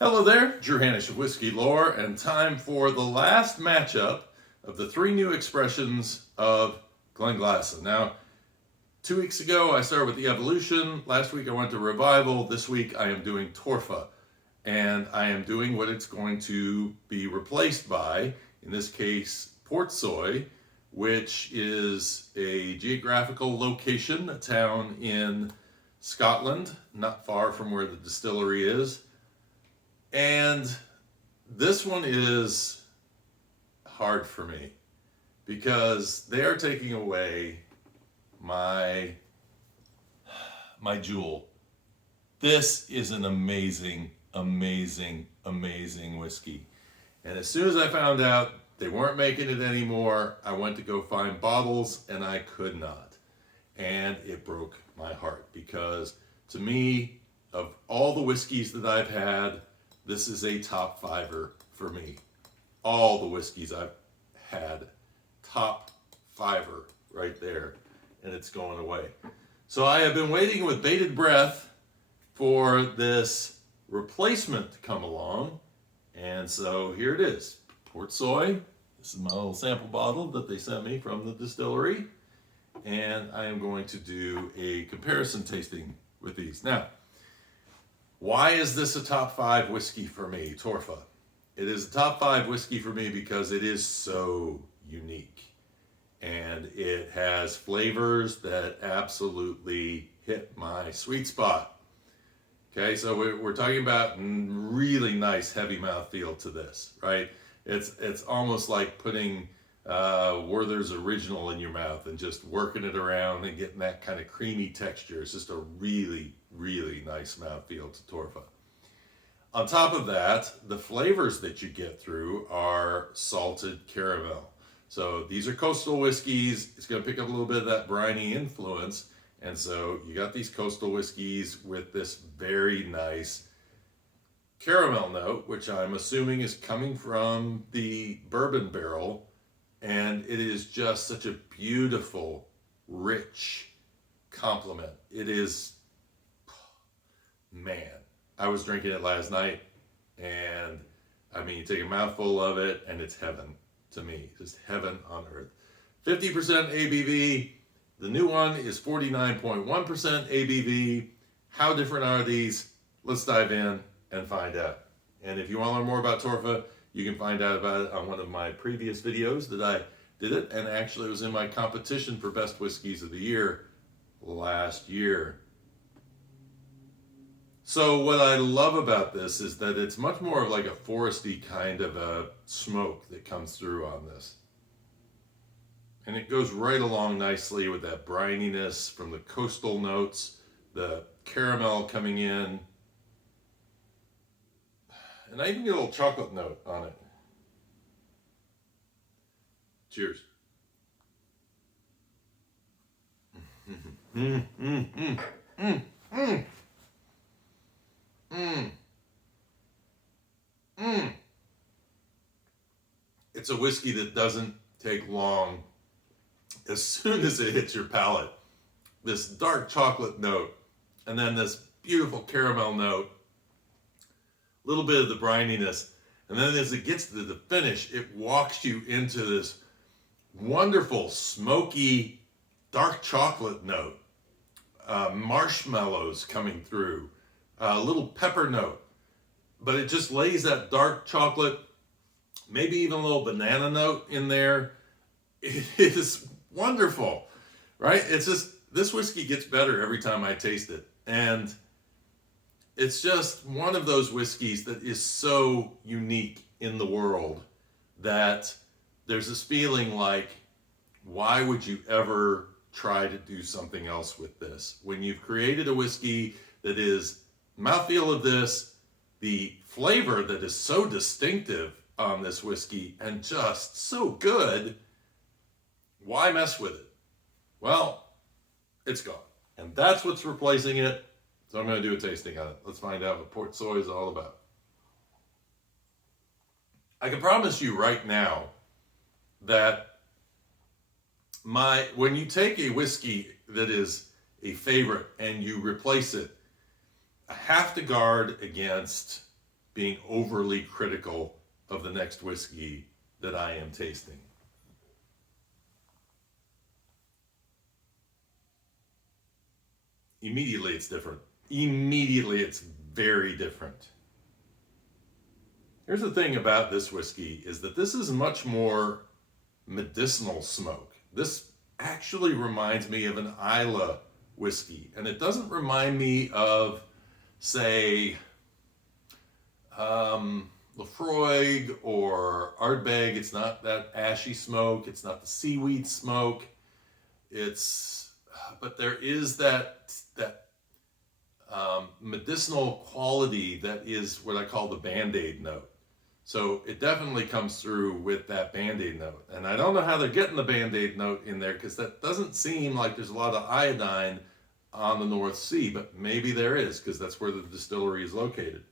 Hello there, Drew Hanish of Whiskey Lore, and time for the last matchup of the three new expressions of Glenglassaugh. Now, 2 weeks ago I started with the Evolution, last week I went to Revival, this week I am doing Torfa, and I am doing what it's going to be replaced by, in this case Portsoy, which is a geographical location, a town in Scotland, not far from where the distillery is. And this one is hard for me because they are taking away my jewel. This is an amazing whiskey. And as soon as I found out they weren't making it anymore, I went to go find bottles and I could not. And it broke my heart because to me, of all the whiskeys that I've had, this is a top fiver for me. All the whiskeys I've had, top fiver right there, and it's going away. So I have been waiting with bated breath for this replacement to come along, and so here it is. Portsoy. This is my little sample bottle that they sent me from the distillery, and I am going to do a comparison tasting with these. Now, why is this a top 5 whiskey for me, Torfa? It is a top 5 whiskey for me because it is so unique. And it has flavors that absolutely hit my sweet spot. Okay, so we're talking about really nice heavy mouthfeel to this, right? It's almost like putting Werther's Original in your mouth and just working it around and getting that kind of creamy texture. It's just a really nice mouthfeel to Torfa. On top of that, the flavors that you get through are salted caramel. So these are coastal whiskeys. It's going to pick up a little bit of that briny influence. And so you got these coastal whiskeys with this very nice caramel note, which I'm assuming is coming from the bourbon barrel. And it is just such a beautiful, rich compliment. It is, man, I was drinking it last night, and I mean, you take a mouthful of it, and it's heaven to me. Just heaven on earth. 50% ABV. The new one is 49.1% ABV. How different are these? Let's dive in and find out. And if you want to learn more about Torfa, you can find out about it on one of my previous videos that I did it, and actually it was in my competition for Best Whiskeys of the Year last year. So what I love about this is that it's much more of like a foresty kind of a smoke that comes through on this. And it goes right along nicely with that brininess from the coastal notes, the caramel coming in, and I even get a little chocolate note on it. Cheers. It's a whiskey that doesn't take long. As soon as it hits your palate, this dark chocolate note, and then this beautiful caramel note, a little bit of the brininess, and then as it gets to the finish, it walks you into this wonderful, smoky, dark chocolate note, marshmallows coming through, a little pepper note, but it just lays that dark chocolate, maybe even a little banana note in there. It is wonderful, right? It's just, this whiskey gets better every time I taste it. And it's just one of those whiskeys that is so unique in the world that there's this feeling like, why would you ever try to do something else with this? When you've created a whiskey that is mouthfeel of this, the flavor that is so distinctive on this whiskey and just so good, why mess with it? Well, it's gone. And that's what's replacing it. So I'm going to do a tasting on it. Let's find out what Portsoy is all about. I can promise you right now that when you take a whiskey that is a favorite and you replace it, I have to guard against being overly critical of the next whiskey that I am tasting. Immediately it's different. Immediately it's very different. Here's the thing about this whiskey is that this is much more medicinal smoke. This actually reminds me of an Islay whiskey, and it doesn't remind me of, say, Lafroig or Ardbeg. It's not that ashy smoke. It's not the seaweed smoke. But there is that medicinal quality that is what I call the Band-Aid note. So it definitely comes through with that Band-Aid note. And I don't know how they're getting the Band-Aid note in there, because that doesn't seem like there's a lot of iodine on the North Sea, but maybe there is, because that's where the distillery is located.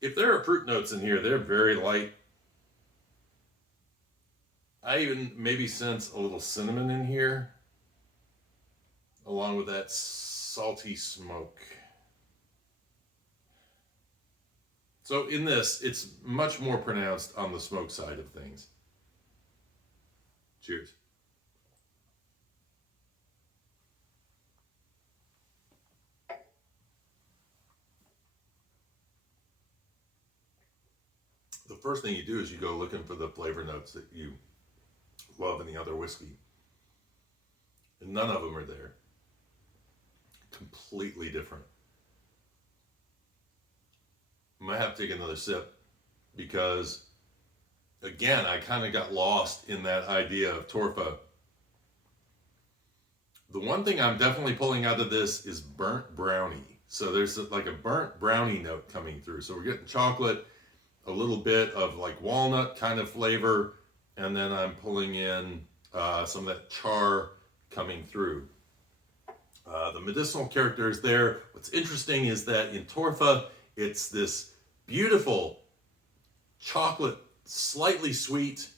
If there are fruit notes in here, they're very light. I even maybe sense a little cinnamon in here, along with that salty smoke. So in this, it's much more pronounced on the smoke side of things. Cheers. The first thing you do is you go looking for the flavor notes that you love in the other whiskey. And none of them are there. Completely different. I might have to take another sip, because again, I kind of got lost in that idea of Torfa. The one thing I'm definitely pulling out of this is burnt brownie. So there's like a burnt brownie note coming through. So we're getting chocolate, a little bit of like walnut kind of flavor, and then I'm pulling in some of that char coming through. The medicinal character is there. What's interesting is that in Torfa, it's this beautiful chocolate, slightly sweet,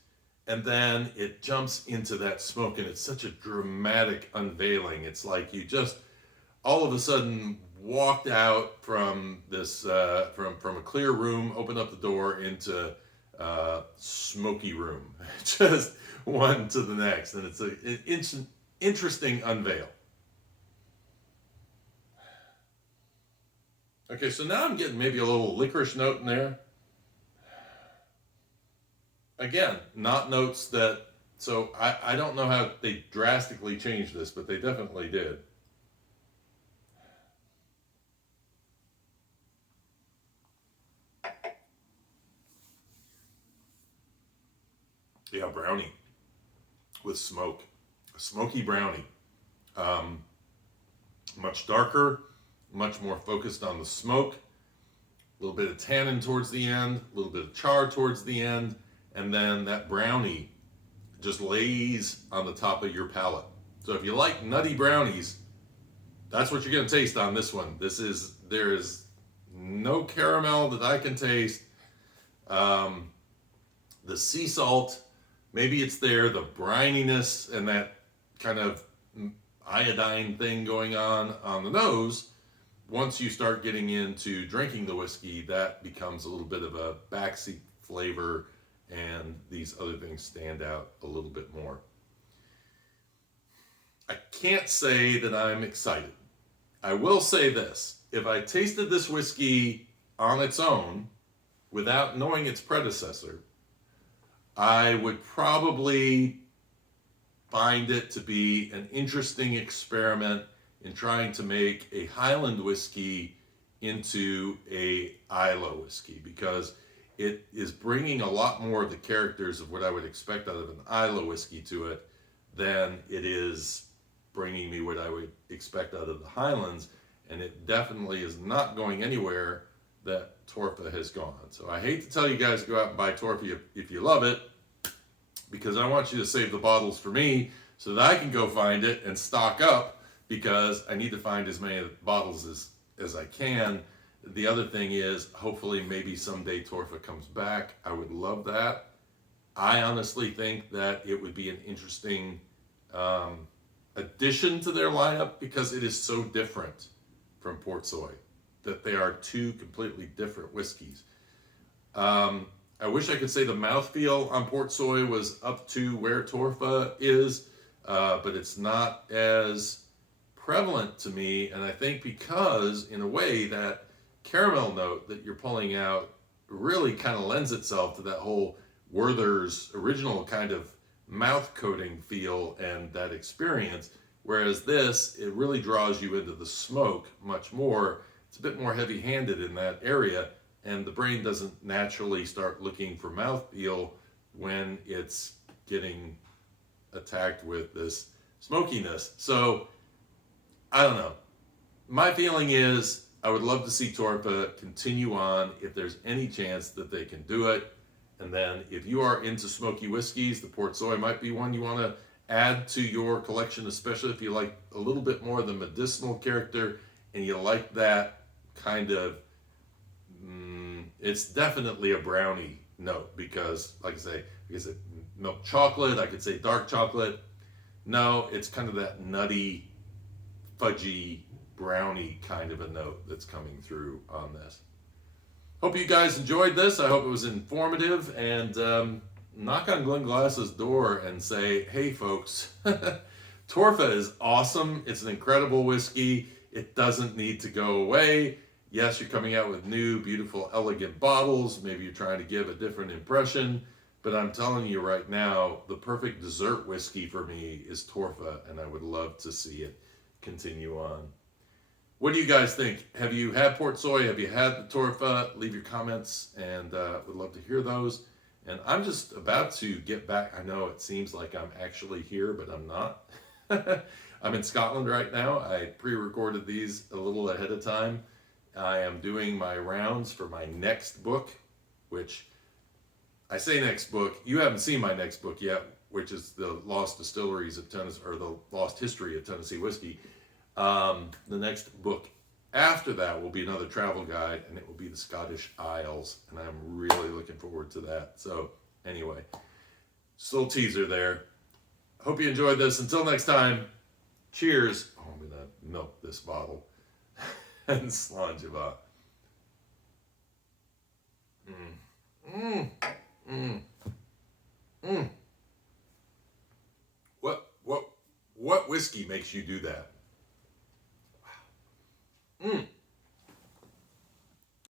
and then it jumps into that smoke, and it's such a dramatic unveiling. It's like you just all of a sudden walked out from this from a clear room, opened up the door into smoky room, just one to the next, and it's an interesting unveil. Okay, so now I'm getting maybe a little licorice note in there. Again, not notes that, so I don't know how they drastically changed this, but they definitely did. Yeah, brownie with smoke. A smoky brownie. Much darker, much more focused on the smoke. A little bit of tannin towards the end, a little bit of char towards the end, and then that brownie just lays on the top of your palate. So if you like nutty brownies, that's what you're going to taste on this one. There is no caramel that I can taste. The sea salt, maybe it's there, the brininess and that kind of iodine thing going on the nose. Once you start getting into drinking the whiskey, that becomes a little bit of a backseat flavor, and these other things stand out a little bit more. I can't say that I'm excited. I will say this: if I tasted this whiskey on its own, without knowing its predecessor, I would probably find it to be an interesting experiment in trying to make a Highland whiskey into a Islay whiskey, because it is bringing a lot more of the characters of what I would expect out of an Islay whiskey to it than it is bringing me what I would expect out of the Highlands, and it definitely is not going anywhere that Torfa has gone. So I hate to tell you guys to go out and buy Torfa if you love it, because I want you to save the bottles for me so that I can go find it and stock up, because I need to find as many bottles as I can. The other thing is, hopefully maybe someday Torfa comes back. I would love that. I honestly think that it would be an interesting addition to their lineup, because it is so different from Portsoy, that they are two completely different whiskeys. I wish I could say the mouthfeel on Portsoy was up to where Torfa is, but it's not as prevalent to me. And I think because, in a way, that caramel note that you're pulling out really kind of lends itself to that whole Werther's original kind of mouth coating feel and that experience. Whereas this, it really draws you into the smoke much more. It's a bit more heavy-handed in that area, and the brain doesn't naturally start looking for mouthfeel when it's getting attacked with this smokiness. So, I don't know. My feeling is I would love to see Torfa continue on if there's any chance that they can do it. And then if you are into smoky whiskeys, the Portsoy might be one you want to add to your collection, especially if you like a little bit more of the medicinal character and you like that kind of, it's definitely a brownie note because, like I say, milk chocolate, I could say dark chocolate. No, it's kind of that nutty, fudgy, brownie kind of a note that's coming through on this. Hope you guys enjoyed this. I hope it was informative, and knock on Glenglashaugh's door and say, hey folks, Torfa is awesome. It's an incredible whiskey. It doesn't need to go away. Yes, you're coming out with new, beautiful, elegant bottles. Maybe you're trying to give a different impression, but I'm telling you right now, the perfect dessert whiskey for me is Torfa, and I would love to see it continue on. What do you guys think? Have you had Portsoy? Have you had the Torfa? Leave your comments, and would love to hear those. And I'm just about to get back. I know it seems like I'm actually here, but I'm not. I'm in Scotland right now. I pre-recorded these a little ahead of time. I am doing my rounds for my next book, which I say next book. You haven't seen my next book yet, which is the Lost Distilleries of Tennessee, or the Lost History of Tennessee Whiskey. The next book after that will be another travel guide, and it will be the Scottish Isles, and I'm really looking forward to that. So anyway, just a little teaser there. Hope you enjoyed this. Until next time, cheers. Oh, I'm gonna milk this bottle. And Slainte. What whiskey makes you do that?